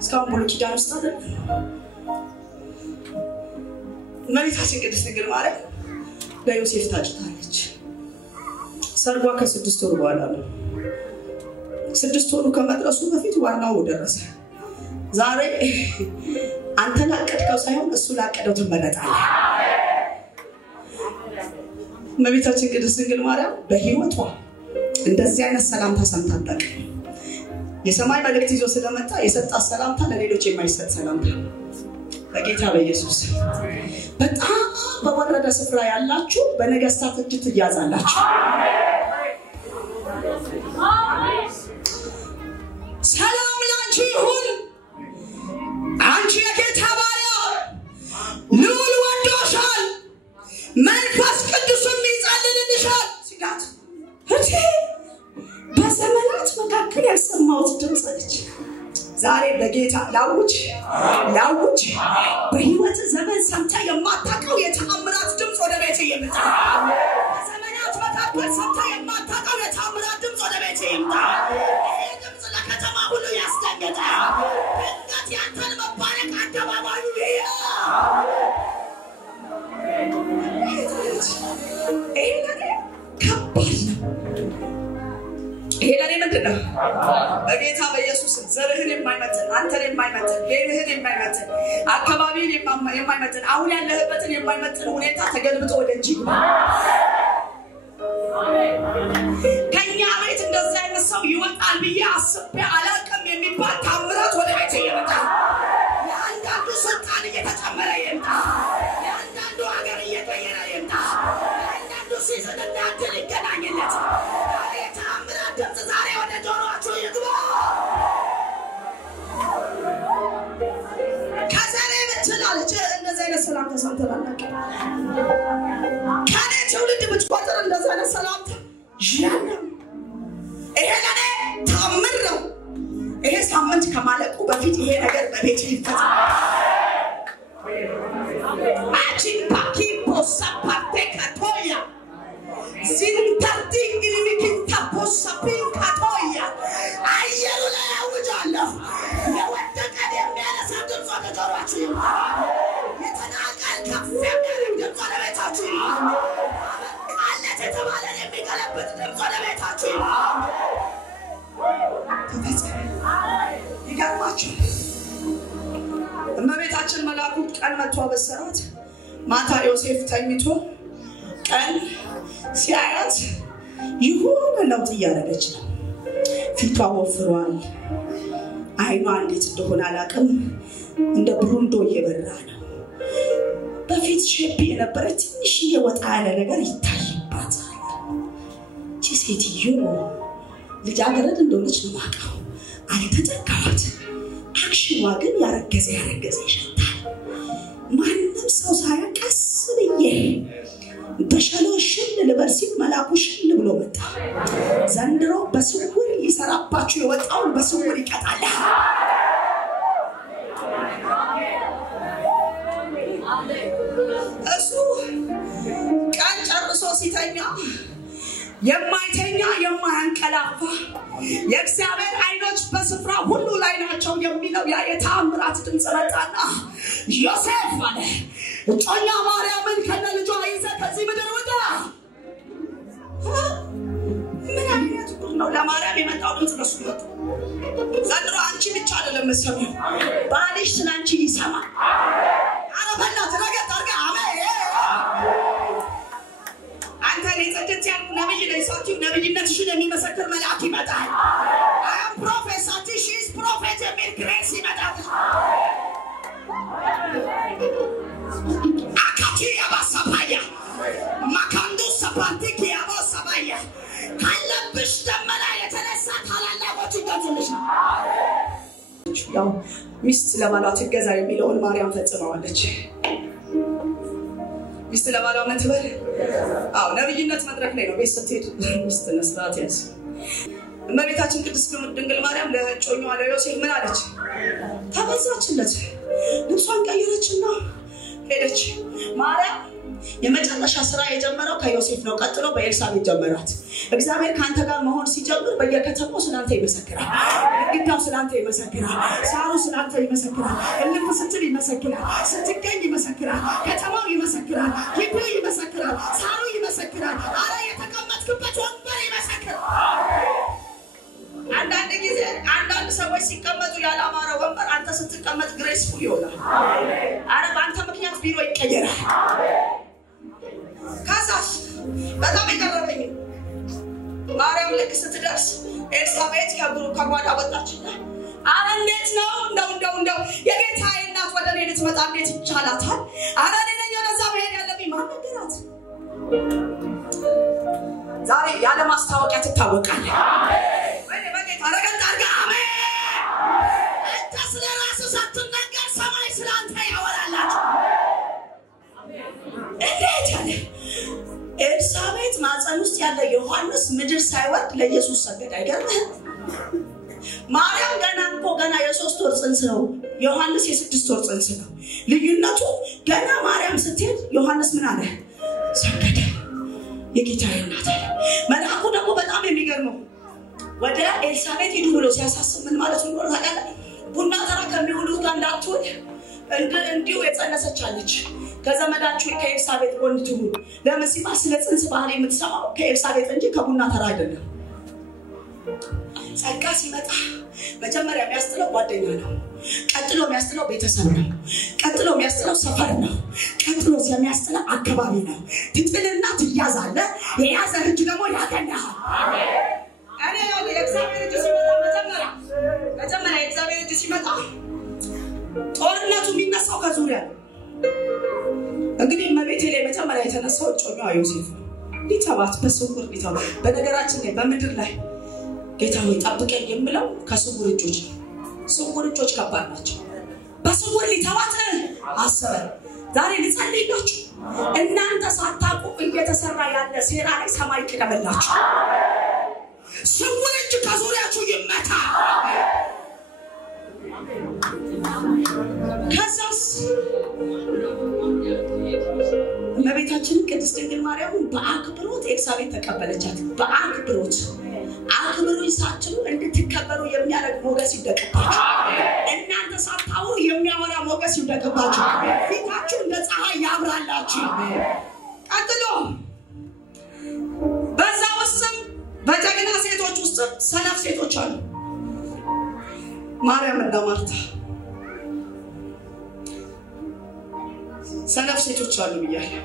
እስካሁን ብሉይ ኪዳን ውስጥ አይደል እመቤታችን ቅድስት ድንግል ማርያም ለዮሴፍ ታጭታለች ሰርጓ ከ6 ወር በኋላ ነው 6 ወሩ ከመድረሱ በፊት ዋናው ደረሰ ዛሬ አንተ ላቀድከው ሳይሆን እሱ ላቀደው ትመረጣለህ እመቤታችን ቅድስት ድንግል ማርያም በህይወቷ እንደዚህ አይነት ሰላምታ ሰምታ አታውቅም የሰማይ መልእክት ይዞ ስለመጣ የሰጣት ሰላምታ ለሌሎች የማይሰጥ ሰላምታ በጌታ በኢየሱስ በጣም በወረደ ስፍራ ያላችሁ በነገስታት እጅ ትያዛላችሁ ሰላም ላንቺ ይሁን አንቺ የጌታ ባሪያ ልዑል ወዶሻል መንፈስ ቅዱስም ይጸልልልሻል ሲላት እቴ በዘመናት መካከል ያሰማሁት ድምጽ ነች ዛሬ በጌታ ላውጅ በህይወት ዘመን ሰምታ የማታውቀው የተአምራት ድምጽ ወደ ቤት ይመጣ በዘመናት መካከል ሰምታ የማታውቀው የተአምራት ድምጽ ወደ ቤት ይመጣ ይሄ ድምጽ ለከተማ ሁሉ ያስደንግጣ እንዴት ያንተን መባረክ አደባባዩ ይሄ ከባድ ነው ይሄ ለኔ ምንድነው በጌታ በኢየሱስ ዘርህን የማይመጥን አንተን የማይመጥን ቤትህን የማይመጥን አካባቢን የማይመጥን አሁን ያለህበትን የማይመጥን ሁኔታ ተገልብጦ ወደ እንጂ ከኛ ቤት እንደዚህ አይነት ሰው ይወጣል ብዬ አስቤ አላውቅም የሚባል ታምራት ወደ ቤት ይመጣ ያንዳንዱ ስልጣን እየተጨመረ ይመጣ ያንዳንዱ ሀገር እየቀየረ ይመጣ ያንዳንዱ ሲዝን እንዳንተ ሊገናኝለት ታምራት ድምፅ ዛሬ ወደ ጆሮአችሁ ይግባ ከዛሬ ብትላለች እንደዚህ አይነት ሰላም ተሰምተናል ከኔ ትውልድ ብትቆጥር እንደዚህ አይነት ሰላም ይላል ይሄ ለኔ ታምር ነው ይሄ ሳምንት ከማለቁ በፊት ይሄ ነገር በቤት ይፈታ አቺን ፓኪ ፖሳፓቴ ካቶያ ሲንታቲ ኢሊሚኪንታ ፖሳፒን ካቶያ አየሩ ላይ አውጃለሁ የወደቀን የሚያነሳ ድምፅ ወደ ጆሮአችሁ የተናቀል ከፍ የሚያደርግ ድምፅ ወደ ቤታችሁ ቃለት የተባለን የሚገለብጥ ድምፅ ወደ ቤታችሁ ይገርማችሁ እመቤታችን መልአኩ ቀን መጥቶ አበሰራት ማታ ዮሴፍ ተኝቶ ቀን ሲያያት ይሁን ለውጥ እያደረገች ነው ፊቷ ወፍሯል አይኗ እንዴት እንደሆነ አላውቅም እንደ ብሩንዶ እየበራ ነው። በፊት ሼፕ የነበረ ትንሽ የወጣ ያለ ነገር ይታይባታል። ሴትዮ ልጃገረድ እንደሆነች ነው ማውቀው። አልተጠጋኋት። አክሽኗ ግን ያረገዘ ይሸታል። ማንም ሰው ሳያቀስ ብዬ በሸሎሽን ልበል ሲል መልአኩ ሽል ብሎ መጣ። ዘንድሮ በስውር ሊሰራባችሁ የወጣውን በስውር ይቀጣል። እሱ ቀን ጨርሶ ሲተኛ የማይተኛ የማያንቀላፋ የእግዚአብሔር አይኖች በስፍራ ሁሉ ላይ ናቸው የሚለው ያ የተአምራት ድምጽ መጣና ዮሴፍ አለ እጮኛ ማርያምን ከነልጇ ይዘህ ከዚህ ምድር ውጣ። ምን አይነት ጉድ ነው! ለማርያም የመጣው ድምጽ ነው። ዘንድሮ አንቺ ብቻ አይደለም መስሚው ባልሽ ስላንቺ ይሰማል። አረበላ ተረጋጋ አርጋ አሜን። አንተ ለጸደት ያሉ ነብይ ለይሳችሁ ነብይነትሽን የሚመሰክር መልአክ ይመጣል። አም ፕሮፌሰር ሺስ ፕሮፌት የሚል ግሬስ ይመጣል። አካቲ ያባሳባያ ማካንዶ ሰፓንቲክ ያባሳባያ ካለብሽ ደመና የተነሳ ታላላቆች ይገዙልሽ። ያው ሚስት ለባሏ ትገዛ የሚለውን ማርያም ፈጽማለች። ሚስት ለባሏ ምን ትበል? አዎ ነብይነት መድረክ ላይ ነው። ቤት ስትሄዱ ሚስት ነስራት ያስ እመቤታችን ቅድስት ድንግል ማርያም ለጮኛዋ ለዮሴፍ ምን አለች? ተበዛችለት። ልብሷን ቀየረችና ሄደች። ማርያም የመጨረሻ ስራ የጀመረው ከዮሴፍ ነው። ቀጥሎ በኤልሳቤጥ ጀመራት። እግዚአብሔር ካንተ ጋር መሆን ሲጀምር በየከተማው ስላንተ ይመሰክራል። ግዳው ስላንተ ይመሰክራል። ሳሩ ስላንተ ይመሰክራል። እልፍ ስትል ይመሰክራል። ስትገኝ ይመሰክራል። ከተማው ይመሰክራል። ግቢው ይመሰክራል። ሳሩ ይመሰክራል። አረ የተቀመጥክበት ወንበር ይመሰክራል። አንዳንድ ጊዜ አንዳንድ ሰዎች ሲቀመጡ ያላማረ ወንበር አንተ ስትቀመጥ ግሬስፉል ይሆናል። አረ በአንተ ምክንያት ቢሮ ይቀየራል። ካሳስ በጣም ይገርመኝ ማርያም ልክ ስትደርስ ኤልሳቤጥ ከጓዳ ወጣችና አረ እንዴት ነው እንደው የጌታዬ እናት ወደ እኔ ልትመጣ እንዴት ይቻላታል? አረ እኔ ወደዛ መሄድ ያለብኝ ማን ነገራት? ዛሬ ያለ ማስታወቂያ ትታወቃለህ። አሜን። በጌታ ረገጥ አድርጋ አሜን። አንተ ስለራስህ ሳትናገር ሰማይ ስላንተ ያወራላችሁ። እንዴት ያለ ኤልሳቤጥ ማፀን ውስጥ ያለ ዮሐንስ ምድር ሳይወርድ ለኢየሱስ ሰገደ። አይገርምህ? ማርያም ገና የ3 ወር ጽንስ ነው። ዮሐንስ የ6 ወር ጽንስ ነው። ልዩነቱ ገና ማርያም ስትሄድ ዮሐንስ ምን አለ? ሰገደ። የጌታዬ እናት አለ። መልአኩ ደግሞ በጣም የሚገርመው ወደ ኤልሳቤጥ ሄዱ ብሎ ሲያሳስብ ምን ማለት ነው ታውቃለህ? ቡና ተራ ከሚውሉት ጋር እንዳትውል እንዲሁ የጸነሰች አለች። ከዘመዳችሁ ከኤልሳቤጥ ጎን ትሁን። ለምን ሲባል ስለ ጽንስ ባህሪ የምትሰማው ከኤልሳቤጥ እንጂ ከቡና ተራ አይደለም። ጸጋ ሲመጣ መጀመሪያ የሚያስጥለው ጓደኛ ነው። ቀጥሎ የሚያስጥለው ቤተሰብ ነው። ቀጥሎ የሚያስጥለው ሰፈር ነው። ቀጥሎ የሚያስጥለው አካባቢ ነው። ትጥልና ትያዛለህ። የያዘ እጅ ደግሞ ያገኛል። አሜን። እኔ የእግዚአብሔር እጅ ሲመጣ መጀመሪያ የእግዚአብሔር እጅ ሲመጣ ጦርነቱ የሚነሳው ከዙሪያ ነው። እንግዲህ እመቤቴ ላይ መጀመሪያ የተነሳው ጮኛዋ ዮሴፍ ነው። ሊተባት በስውር ሊተባት። በነገራችን ላይ በምድር ላይ ጌታ ሆይ ጠብቀኝ የምለው ከስውር እጆች ነው። ስውር እጆች ከባድ ናቸው። በስውር ሊተዋት አሰበ። ዛሬ ልጸልይላችሁ። እናንተ ሳታውቁ እየተሰራ ያለ ሴራ ላይ ሰማይ ይቀበላችሁ። ስውር እጅ ከዙሪያችሁ ይመታ። ከዛስ እመቤታችን ቅድስት ድንግል ማርያም በአክብሮት ኤልሳቤጥ ተቀበለቻት። በአክብሮት አክብሩኝ ሳትሉ እንድትከበሩ የሚያደርግ ሞገስ ይደቅባችሁ። እናንተ ሳታውሩ የሚያወራ ሞገስ ይደቅባችሁ። ፊታችሁ እንደ ፀሐይ ያብራላችሁ። ቀጥሎ በዛ ውስጥም በጀግና ሴቶች ውስጥ ሰነፍ ሴቶች አሉ። ማርያም እና ማርታ ሰነፍ ሴቶች አሉ ብያለሁ።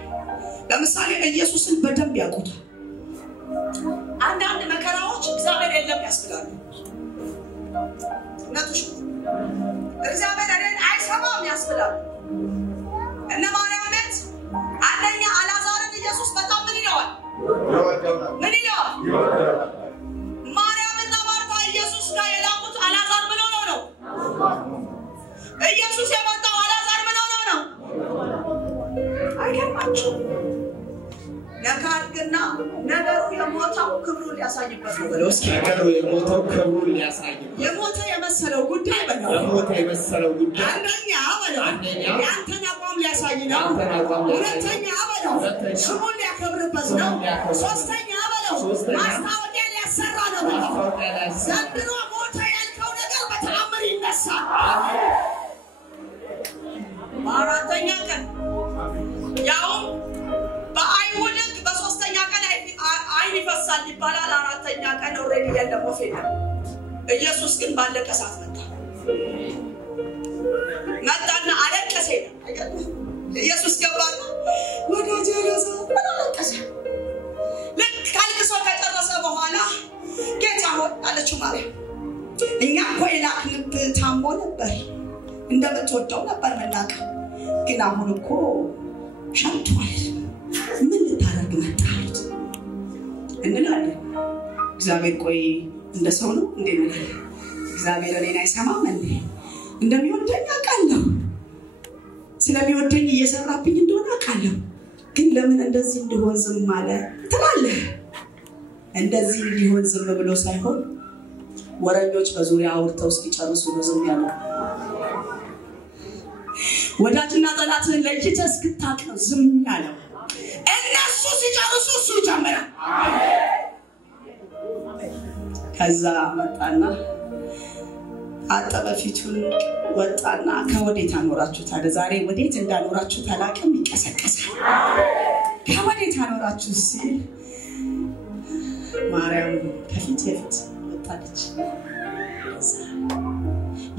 ለምሳሌ ኢየሱስን በደንብ ያውቁታል። አንዳንድ መከራዎች እግዚአብሔር የለም ያስብላሉ። ነጥሽ እግዚአብሔር እኔን አይሰማም ያስብላል እነ ማርያም ቤት አንደኛ አልዓዛርን ኢየሱስ በጣም ምን ይለዋል ምን ይለዋል ማርያምና ማርታ ኢየሱስ ጋር የላኩት አልዓዛር ምን ሆኖ ነው ኢየሱስ የመጣው አልዓዛር ምን ሆኖ ነው አይገርማችሁ ነካርግና ነገሩ የሞተው ክብሩን ሊያሳይበት ነው ብለው እስኪ ነገሩ የሞተው ክብሩን ሊያሳይበት የሞተ የመሰለው ጉዳይ በለው የሞተ የመሰለው ጉዳይ አንደኛ በለው ያንተን አቋም ሊያሳይ ነው ሁለተኛ በለው ስሙን ሊያከብርበት ነው ሶስተኛ በለው ማስታወቂያ ሊያሰራ ነው በለው ዘንድሮ ሞተ ያልከው ነገር በተአምር ይነሳል በአራተኛ ቀን ያው በአይሁድ በሶስተኛ ቀን አይን ይፈሳል ይባላል አራተኛ ቀን ኦሬዲ የለም ወፌና ኢየሱስ ግን ባለቀ ሰዓት መጣና አለቀሰ ኢየሱስ ገባና ወዳጄ ለዛ አለቀሰ ልክ ካልቅሶ ከጨረሰ በኋላ ጌታ ሆይ አለችው ማርያም እኛ እኮ የላክንብ ታሞ ነበር እንደምትወደው ነበር መናቀው ግን አሁን እኮ ሸምቷል ምን ልታረግ መጣሉት እንላለን እግዚአብሔር ቆይ እንደሰው ነው እንዴ ማለት እግዚአብሔር እኔን አይሰማም እንዴ እንደሚወደኝ አውቃለሁ ስለሚወደኝ እየሰራብኝ እንደሆነ አውቃለሁ ግን ለምን እንደዚህ እንዲሆን ዝም አለ ትላለህ እንደዚህ እንዲሆን ዝም ብሎ ሳይሆን ወረኞች በዙሪያ አውርተው እስኪጨርሱ ነው ዝም ያለው ወዳጅና ጠላትን ለይተህ እስክታውቅ ነው ዝም ያለው እነሱ ሲጨርሱ እሱ ጀመረ ከዛ መጣና አጠበ ፊቱን ወጣና ከወዴት አኖራችሁት አለ ዛሬ ወዴት እንዳኖራችሁት አላውቅም ይቀሰቀሳል ከወዴት አኖራችሁት ሲል ማርያም ከፊት የፊት ወጣለች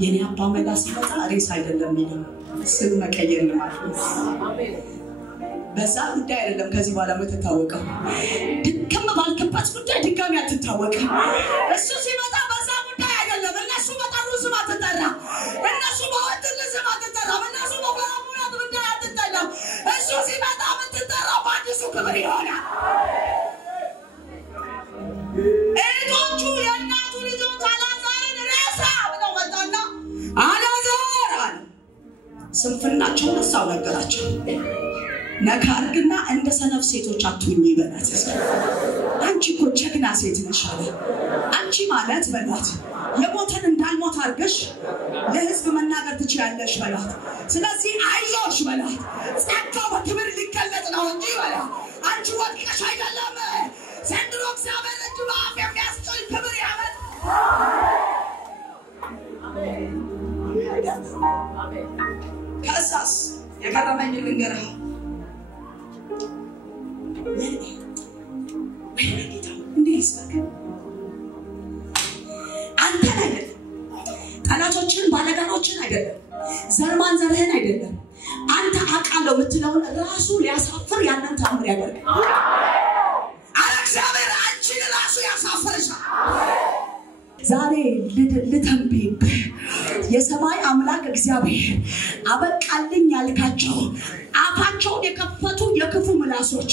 የኔ አባ መላ ሲመጣ ሬስ አይደለም የሚለው ስም መቀየር ማለት ነው በዛ ጉዳይ አይደለም ከዚህ በኋላ መተታወቀው ድከም ባልከባት ጉዳይ ድጋሚ አትታወቀም እሱ ሲመጣ በዛ ጉዳይ አይደለም እነሱ መጣሩ ስም አትጠራ እነሱ በወጥል ስም አትጠራ እነሱ በባሙናት ጉዳይ አትጠራ እሱ ሲመጣ የምትጠራው በአዲሱ ክብር ይሆናል እቶቹ የእናቱ ልጆች አልዓዛርን ሬሳ ብለው መጣና አልዓዛር አለ ስንፍናቸውን እሳው ነገራቸው ነካርግና እንደ ሰነፍ ሴቶች አትሁኚ በላት አንቺ እኮ ጀግና ሴት ነሽ አለ አንቺ ማለት በላት የሞተን እንዳልሞት አርገሽ ለህዝብ መናገር ትችያለሽ በላት ስለዚህ አይዞሽ በላት ጸጋው በክብር ሊገለጥ ነው እንጂ በላት አንቺ ወድቀሽ አይደለም ዘንድሮ እግዚአብሔር እጅ በአፍ የሚያስችል ክብር ያመጣ ከዛስ የቀረበኝ ልንገርህ አንተ አይደለም ጠላቶችን ባለጋኖችን አይደለም ዘርማን ዘርህን አይደለም አንተ አቃለው የምትለውን ራሱ ሊያሳፍር ያንን ታምር ያደርጋል እግዚአብሔር አንቺን ራሱ ያሳፍርሻል ዛሬ ልተንብይብ የሰማይ አምላክ እግዚአብሔር አበቃልኝ ያልካቸው አፋቸውን የከፈቱ የክፉ ምላሶች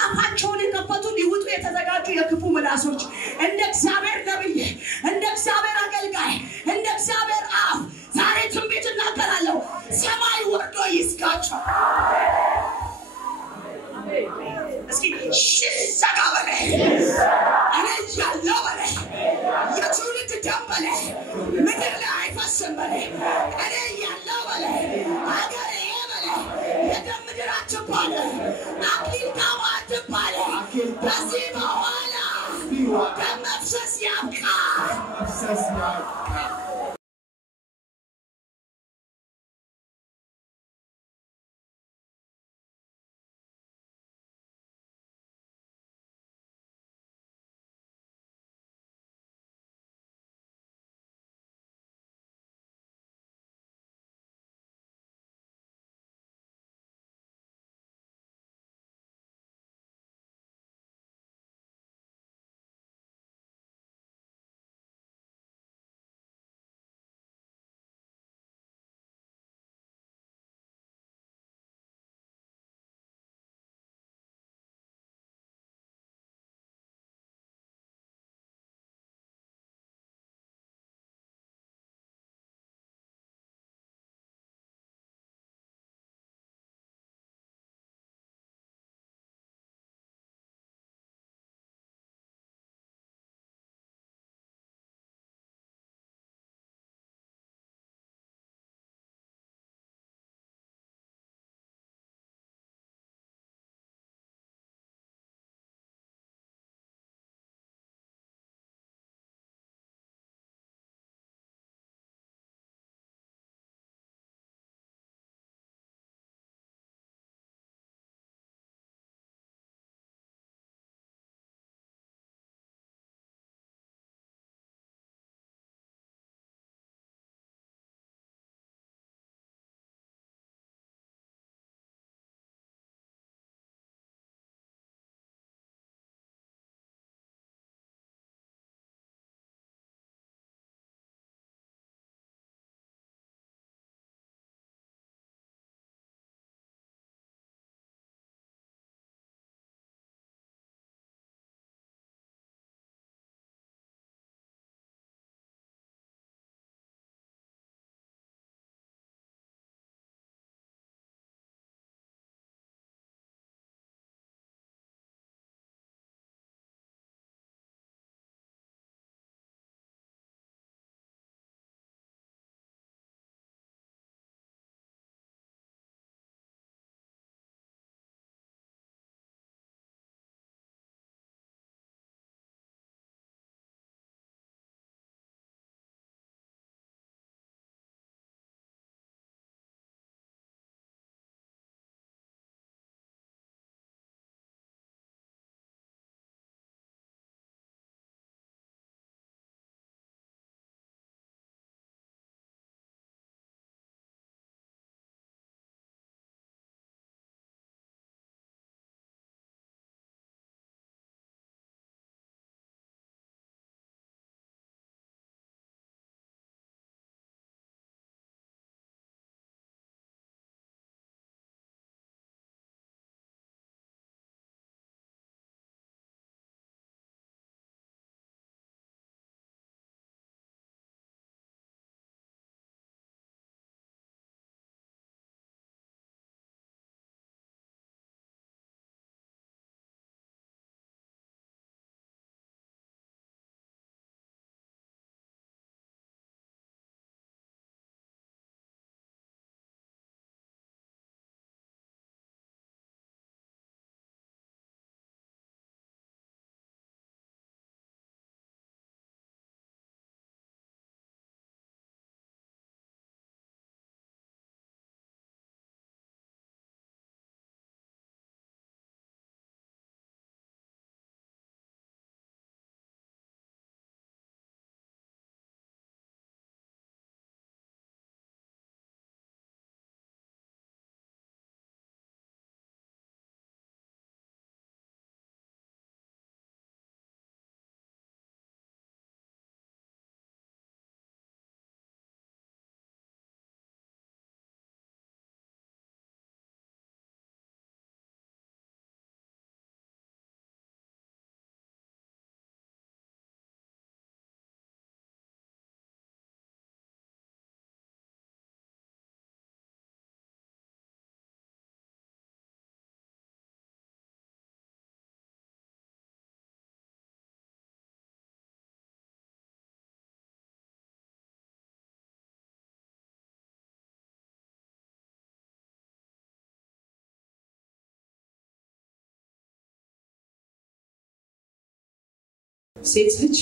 አፋቸውን የከፈቱ ሊውጡ የተዘጋጁ የክፉ ምላሶች እንደ እግዚአብሔር ነብይ እንደ እግዚአብሔር አገልጋይ እንደ እግዚአብሔር አፍ ዛሬ ትንቢት እናገራለሁ ሰማይ ወርዶ ይስጋቸው እስኪ ሽዛጋ በለ እኔ ያለው በለ የትውልድ ደም በለ ምድር ላይ አይፈስም በለ እኔ ያለው በለ አገሬ በለ የደም ምድር አትባለ አክሊል ዳማ አትባለ በዚህ በኋላ ደም መፍሰስ ያብቃ ሴት ልጅ